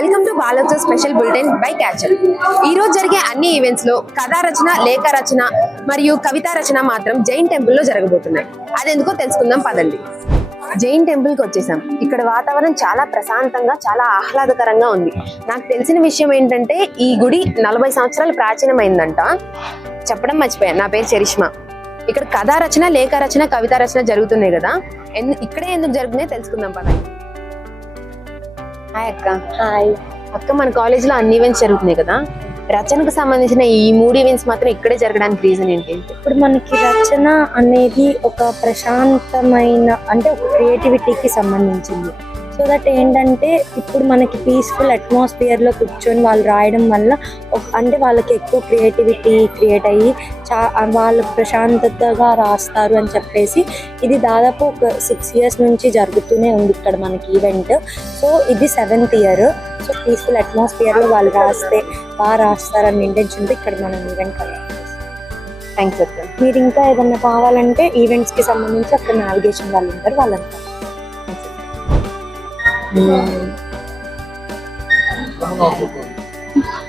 Welcome to బాలోత్సవ special bulletin by catcher. ఈ రోజు జరిగే అన్ని ఈవెంట్స్ లో కథా రచన, లేఖ రచన మరియు కవితా రచన మాత్రం జైన్ టెంపుల్ లో జరగబోతున్నాయి. అదెందుకో తెలుసుకుందాం పదండి. జైన్ టెంపుల్ కి వచ్చేసాం. ఇక్కడ వాతావరణం చాలా ప్రశాంతంగా, చాలా ఆహ్లాదకరంగా ఉంది. నాకు తెలిసిన విషయం ఏంటంటే ఈ గుడి 40 సంవత్సరాలు ప్రాచీనమైందంట. చెప్పడం మర్చిపోయాను. నా పేరు చరిష్మా. ఇక్కడ కథా రచన, లేఖ రచన, కవితా రచన జరుగుతున్నాయి కదా. ఇక్కడే ఎందుకు జరుగుతున్నాయి తెలుసుకుందాం పదండి. హాయ్ అక్క. హాయ్ అక్క, మన కాలేజ్ లో అన్ని ఈవెంట్స్ జరుగుతున్నాయి కదా, రచనకు సంబంధించిన ఈ 3 ఈవెంట్స్ మాత్రం ఇక్కడే జరగడానికి రీజన్ ఏంటి? ఇప్పుడు మనకి రచన అనేది ఒక ప్రశాంతమైన అంటే ఒక క్రియేటివిటీకి సంబంధించింది. సో దట్ ఏంటంటే ఇప్పుడు మనకి పీస్ఫుల్ అట్మాస్ఫియర్ లో కూర్చొని వాళ్ళు రాయడం వల్ల అంటే వాళ్ళకి ఎక్కువ క్రియేటివిటీ క్రియేట్ అయ్యి వాళ్ళు ప్రశాంతతగా రాస్తారు అని చెప్పేసి ఇది దాదాపు ఒక 6 years నుంచి జరుగుతూనే ఉంది ఇక్కడ మనకి ఈవెంట్. సో ఇది 7th year. So peaceful atmosphere లో వాళ్ళు రాస్తే బాగా రాస్తారని ఇంటెన్షన్తో ఇక్కడ మనం ఈవెంట్ కండక్ట్ చేస్తాం. థ్యాంక్స్ అక్క. మీరు ఇంకా ఏదన్నా కావాలంటే ఈవెంట్స్ కి సంబంధించి అక్కడ నావిగేషన్ వాళ్ళు ఉంటారు, వాళ్ళంతా.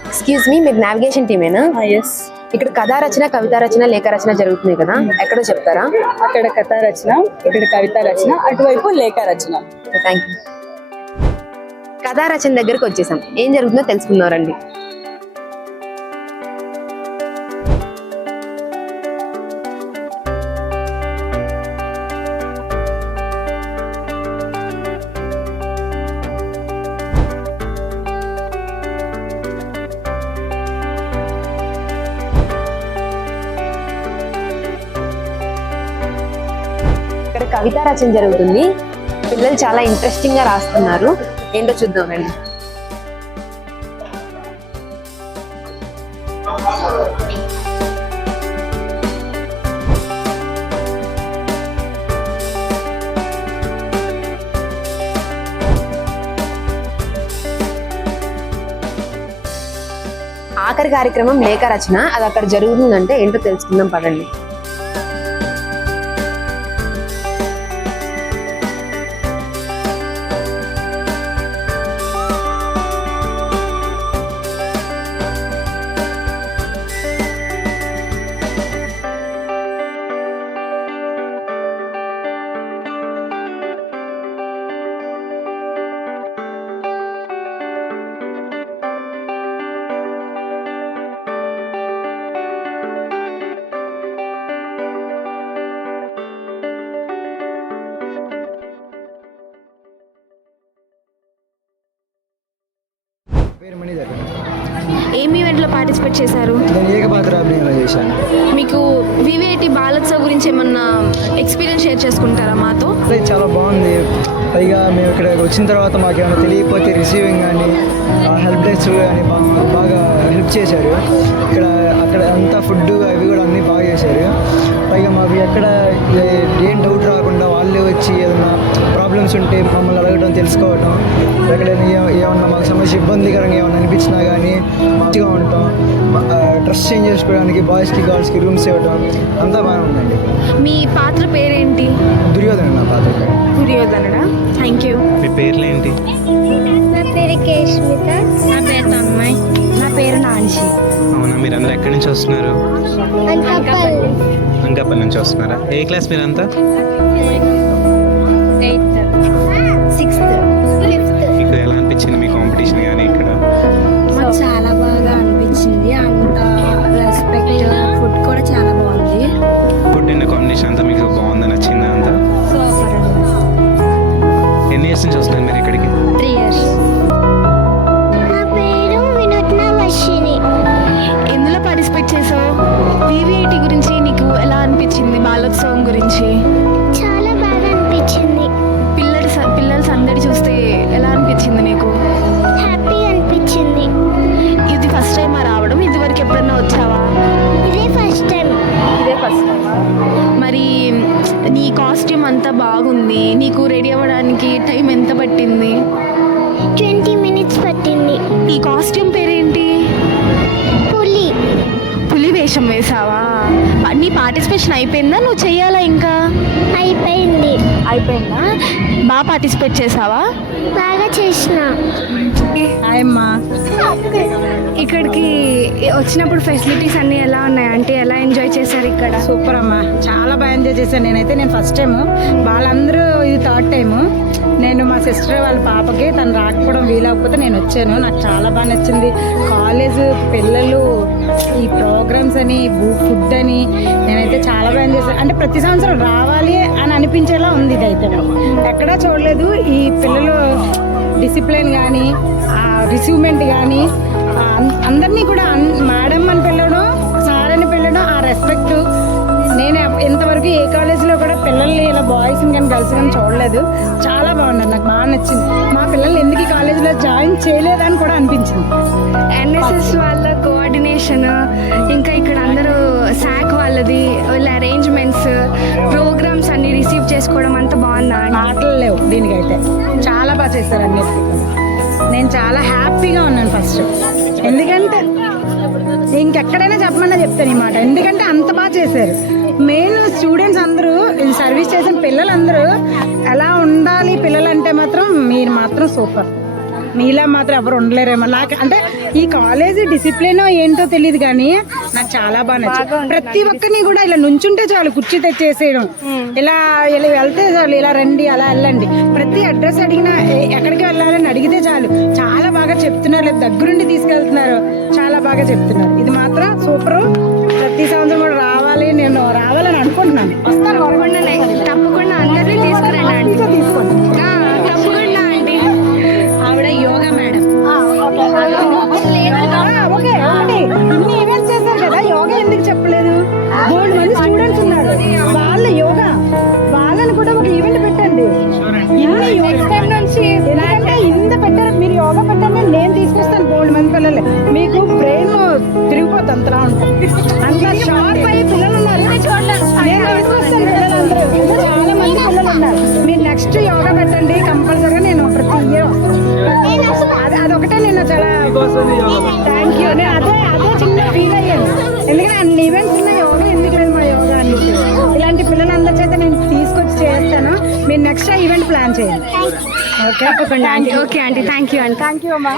ఎక్స్క్యూజ్ మీ, మీరు నావిగేషన్ టీమేనా? ఎస్. ఇక్కడ కథా రచన, కవితా రచన, లేఖ రచన జరుగుతున్నాయి కదా, ఎక్కడో చెప్తారా? అక్కడ కథా రచన, ఇక్కడ కవిత రచన, అటువైపు లేఖ రచన. Thank you. కథా రచన దగ్గరకు వచ్చేసాం. ఏం జరుగుతుందో తెలుసుకున్నారండి. ఇక్కడ కవితా రచన జరుగుతుంది. పిల్లలు చాలా ఇంట్రెస్టింగ్ గా రాస్తున్నారు. ఏంటో చూద్దాం రండి. ఆఖరి కార్యక్రమం లేఖ రచన. అది అక్కడ జరుగుతుందంటే ఏంటో తెలుసుకుందాం పదండి. ఏం ఈవెంట్లో పార్టిసిపేట్ చేశారు? నేను ఏకపాత్ర అభినయంలో చేశాను. మీకు వివిఐటి బాలోత్సవ గురించి ఏమన్నా ఎక్స్పీరియన్స్ షేర్ చేసుకుంటారా మాతో? చాలా బాగుంది. పైగా మేము ఇక్కడ వచ్చిన తర్వాత మాకు ఏమైనా తెలియకపోతే రిసీవింగ్ కానీ హెల్ప్ డెస్క్ కానీ బాగా హెల్ప్ చేశారు. అక్కడ అంతా ఫుడ్ అవి కూడా అన్నీ బాగా చేశారు. పైగా మాకు ఎక్కడ ఏం డౌట్ రాకుండా వాళ్ళే వచ్చి ఏదైనా ప్రాబ్లమ్స్ ఉంటే మమ్మల్ని అడగడం, తెలుసుకోవడం, ఎక్కడైనా ఏమన్నా మాకు సమస్య ఇబ్బందికరంగా ఏమన్నా అనిపించినా కానీ మంచిగా ఉంటాం. డ్రెస్ చేంజ్ చేసుకోవడానికి బాయ్స్కి గర్ల్స్కి రూమ్స్ ఇవ్వడం అంతా బాగా ఉందండి. మీ పాత్ర పేరేంటి? దుర్యోధన నా పాత్ర పేరు. దుర్యోధనుడా? Thank you. మీ పేర్లేంటి? నా పేరు కేష్మిత. నా పేరు తన్మయ్. నా పేరు నాన్షి. అవునా, మీరందరూ ఎక్కడి నుంచి వస్తున్నారు? అంకాపల్లి నుంచి వస్తున్నారా? ఏ క్లాస్ మీరంతా? 8th, 6th, 5th. మీకు ఎలా అనిపించింది మీ కాంపిటీషన్ కానీ ఇక్కడ? మాకు చాలా బాగా అనిపించింది. అంత రెస్పెక్ట్, ఫుడ్ కూడా చాలా బాగుంది. ఫుడ్ అండ్ కాంబినేషన్ అంతా మీకు బాగుందా, నచ్చిందా అంతా? సూపర్. ఎన్ని ఇయర్స్ నుంచి వస్తున్నారు మీరు ఇక్కడికి? 3 years. నా పేరు వినూత్న వర్షిని. ఎందులో పార్టిసిపేట్ చేసావు? వివిఐటి గురించి నీకు ఎలా అనిపించింది? బాలోత్సవం గురించి చాలా బాగా అనిపించింది. పిల్లల సందడి చూస్తే ఎలా అనిపించింది నీకు? హ్యాపీ అనిపించింది. ఇది ఫస్ట్ టైం రావడం? ఇదివరకు ఎప్పుడన్నా వచ్చావా? ఇదే ఫస్ట్ టైం. మరి నీ కాస్ట్యూమ్ అంతా బాగుంది. నీకు రెడీ అవ్వడానికి టైం ఎంత పట్టింది? 20 minutes పట్టింది. ఈ కాస్ట్యూమ్ పేరేంటి? పులి వేషం వేసావా? నీ పార్టిసిపేషన్ అయిపోయిందా? నువ్వు చెయ్యాలా ఇంకా? అయిపోయిందా? బాగా పార్టిసిపేట్ చేసావా? బాగా చేసిన. హాయ్ అమ్మా. ఇక్కడికి వచ్చినప్పుడు ఫెసిలిటీస్ అన్నీ ఎలా ఉన్నాయి అంటే ఎలా ఎంజాయ్ చేశారు ఇక్కడ? సూపర్ అమ్మా, చాలా బాగా ఎంజాయ్ చేశాను. నేను ఫస్ట్ టైము, వాళ్ళందరూ ఇది థర్డ్ టైము. నేను మా సిస్టర్ వాళ్ళ పాపకి తను రాకపోవడం వీలవకపోతే నేను వచ్చాను. నాకు చాలా బాగా నచ్చింది. కాలేజ్ పిల్లలు, ఈ ప్రోగ్రామ్స్ అని, ఫుడ్ అని, నేనైతే చాలా బాగా ఎంజాయ్ చేశాను. అంటే ప్రతి సంవత్సరం రావాలి అని అనిపించేలా ఉంది ఇదైతే. ఎక్కడా చూడలేదు. ఈ పిల్లలు డిసిప్లిన్ కానీ, ఆ రిసీవ్మెంట్ కానీ, అందరినీ కూడా మేడం అని పిలవడం, సార్ అని పిలవడం, ఆ రెస్పెక్ట్. నేను ఇంతవరకు ఏ కాలేజీలో కూడా పిల్లల్ని ఇలా బాయ్స్ కానీ గర్ల్స్ కానీ చూడలేదు. చాలా బాగున్నారు, నాకు బాగా నచ్చింది. మా పిల్లల్ని ఎందుకు ఈ కాలేజీలో జాయిన్ చేయలేదని కూడా అనిపించింది. ఎన్ఎస్ఎస్ వాళ్ళ కోఆర్డినేషన్, ఇంకా ఇక్కడ అందరూ శాక్ వాళ్ళది వీళ్ళ అరేంజ్మెంట్స్, ప్రోగ్రామ్స్ అన్ని రిసీవ్ చేసుకోవడం అంతా బాగుందా? మాటలు లేవు దీనికైతే. చాలా బాగా చేశారు అన్నిటికీ. నేను చాలా హ్యాపీగా ఉన్నాను ఫస్ట్. ఎందుకంటే ఇంకెక్కడైనా చెప్పమన్నా చెప్తాను ఈ మాట. ఎందుకంటే అంత బాగా చేశారు. మెయిన్ స్టూడెంట్స్ అందరూ, సర్వీస్ చేసిన పిల్లలందరూ ఎలా ఉండాలి పిల్లలంటే మాత్రం మీరు మాత్రం సూపర్. మీలా మాత్రం ఎవరు ఉండలేరేమో. నాకు అంటే ఈ కాలేజీ డిసిప్లిన్ ఏంటో తెలియదు కానీ నాకు చాలా బాగా నచ్చింది. ప్రతి ఒక్కరిని కూడా ఇలా నుంచుంటే చాలు కుర్చీ తెచ్చేసేయడం, ఇలా ఇలా వెళ్తే చాలు, ఇలా రండి అలా వెళ్ళండి, ప్రతి అడ్రస్ అడిగినా ఎక్కడికి వెళ్ళాలని అడిగితే చాలు. చాలా బాగా చెప్తున్నారు, లేదు దగ్గరుండి తీసుకెళ్తున్నారు, చాలా బాగా చెప్తున్నారు. ఇది మాత్రం సూపరు. ప్రతి సంవత్సరం కూడా రావాలి, నేను రావాలని అనుకుంటున్నాను. వస్తాను తప్పకుండా అందరినీ తీసుకురండి ఆంటీ. తీసుకోండి. తప్పకుండా ఆంటీ. ఆవిడ యోగా మేడం. ఓకే, ఒకటి ఇన్ని ఈవెంట్స్ చేశారు కదా, యోగా ఎందుకు చెప్పలేదు? 3 మంది స్టూడెంట్స్ ఉన్నారు, వాళ్ళ యోగా, వాళ్ళని కూడా ఒక ఈవెంట్ పెట్టండి. ఎందుకంటే ఇంత పెట్టారు, మీరు యోగా పెట్టండి, నేను తీసుకొస్తాను 3 మంది పిల్లలు. మీకు బ్రెయిన్ తిరిగిపోతుంది, అంతలా ఉంటుంది. అంత షార్ప్ అయ్యి పిల్లలు ఉన్నారు. నేను తీసుకొస్తాను పిల్లలందరూ, చాలా మంది పిల్లలు ఉన్నారు. మీరు నెక్స్ట్ యోగా పెట్టండి కంపల్సరీగా, నేను ప్రతి ఇయర్ వస్తాను. అదొకటే నేను చాలా థ్యాంక్ యూ. నేను అదే చిన్న ఫీల్ అయ్యాను. ఎందుకంటే అన్ని ఈవెంట్స్ ఉన్న యోగా ఎందుకు లేదు మా యోగా అని. ఇలాంటి పిల్లలందరి చేత నేను తీసుకొచ్చి చేస్తాను. మీరు నెక్స్ట్ ఈవెంట్ ప్లాన్ చేయండి. ఓకే, తప్పకుండా aunty. Okay aunty, thank you aunty. Thank you అమ్మా.